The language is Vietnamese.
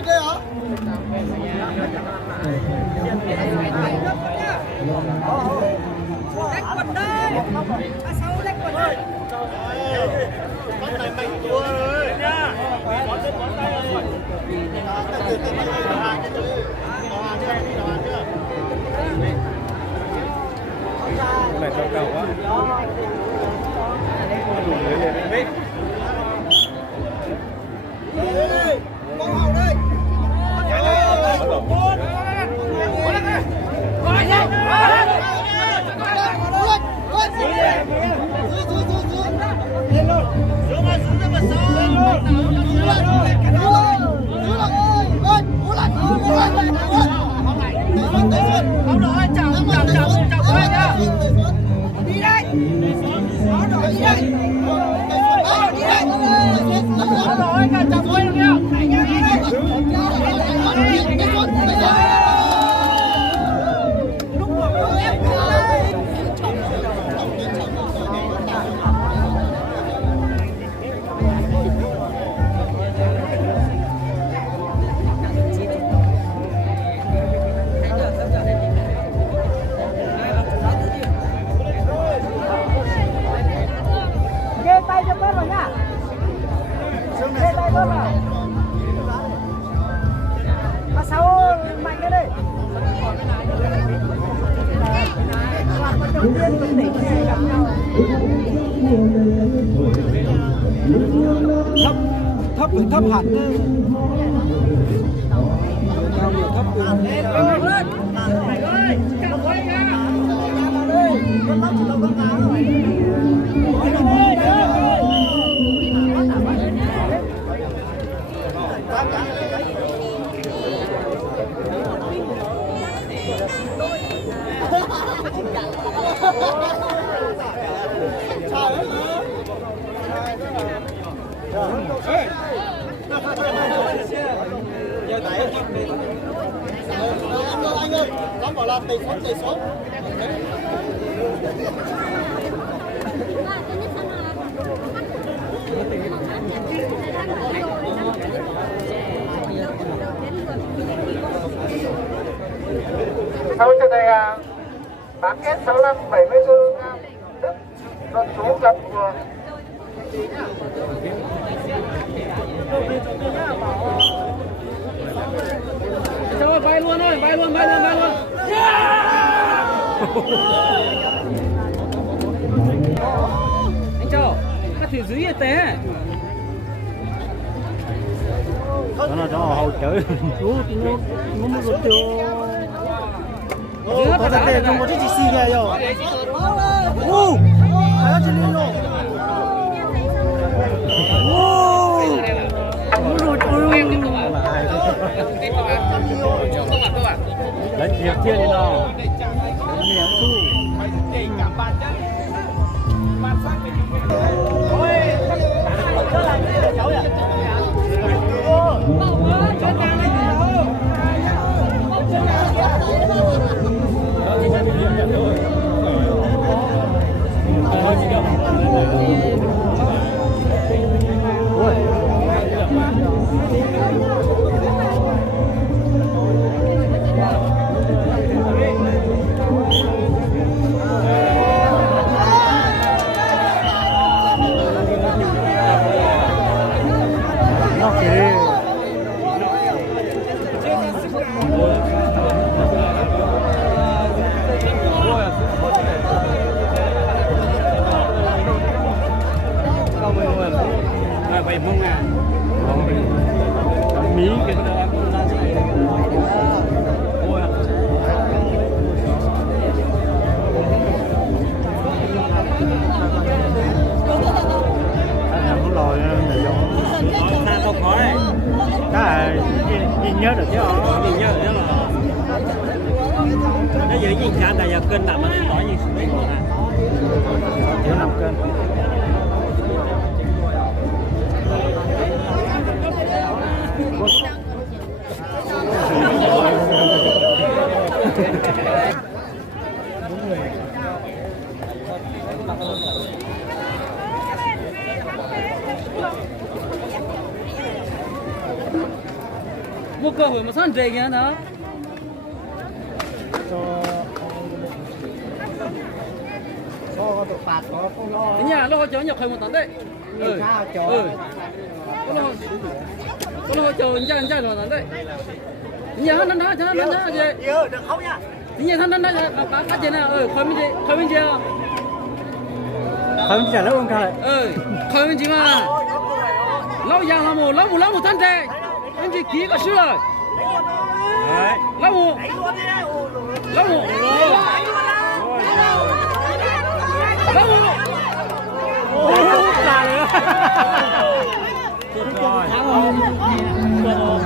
Đánh quần đây. Sau đánh quần đây. Con này mình thua rồi nha. Có chân có tay rồi. Đầu hàng chưa? Đầu hàng chưa? Đầu hàng chưa? Cái này cao cao quá. Đủ lưới lên đấy. Con hậu đây. Không rồi, chào quay nhá. Đi đây. Đi đây. Đi đây. Không rồi, chào quay được nhá. Ghê tay cho con vào nhá. Ghê tay con vào. À sao mạnh cái đây. Đầu tiên mình đỉnh này gặp nhau. Thấp phải thấp hẳn đi. Thấp Lên ơi, chào quay nhá. Anh ơi, nó bảo là tỷ số. Sau trận này bán kết 65 74 Đức đội số gặp của Trời ơi, bay luôn ơi, bay luôn. Anh Châu, các thủy dưới y tế. Nó hậu chửi. nó mới có tiêu. Có thật đấy, không có gì xì kìa rồi. Ô, hay là lên rồi. Ô, Lấy việc chia đi nào. Miệng su. Mí cái không lòi này vô. Sao không khó đấy. Đó là nhìn nhớ được chứ hả? Nhìn nhớ rồi. Nó giữ nhìn ra tại giờ kênh nằm ở đây tỏi gì xuống rồi nè. Thiếu 5 cân. mua cơ hội mà sang đây nghe nó nhà lo cho nhập khởi một tấn đấy có lo cho anh trai một tấn đấy nhà hắn nó gì được không nha nhà hắn nó bắt gì nào khởi mình gì không trả lâu không cả khởi mình gì mà lâu già là một tấn đấy anh chỉ ký có sữa lâu một trời ơi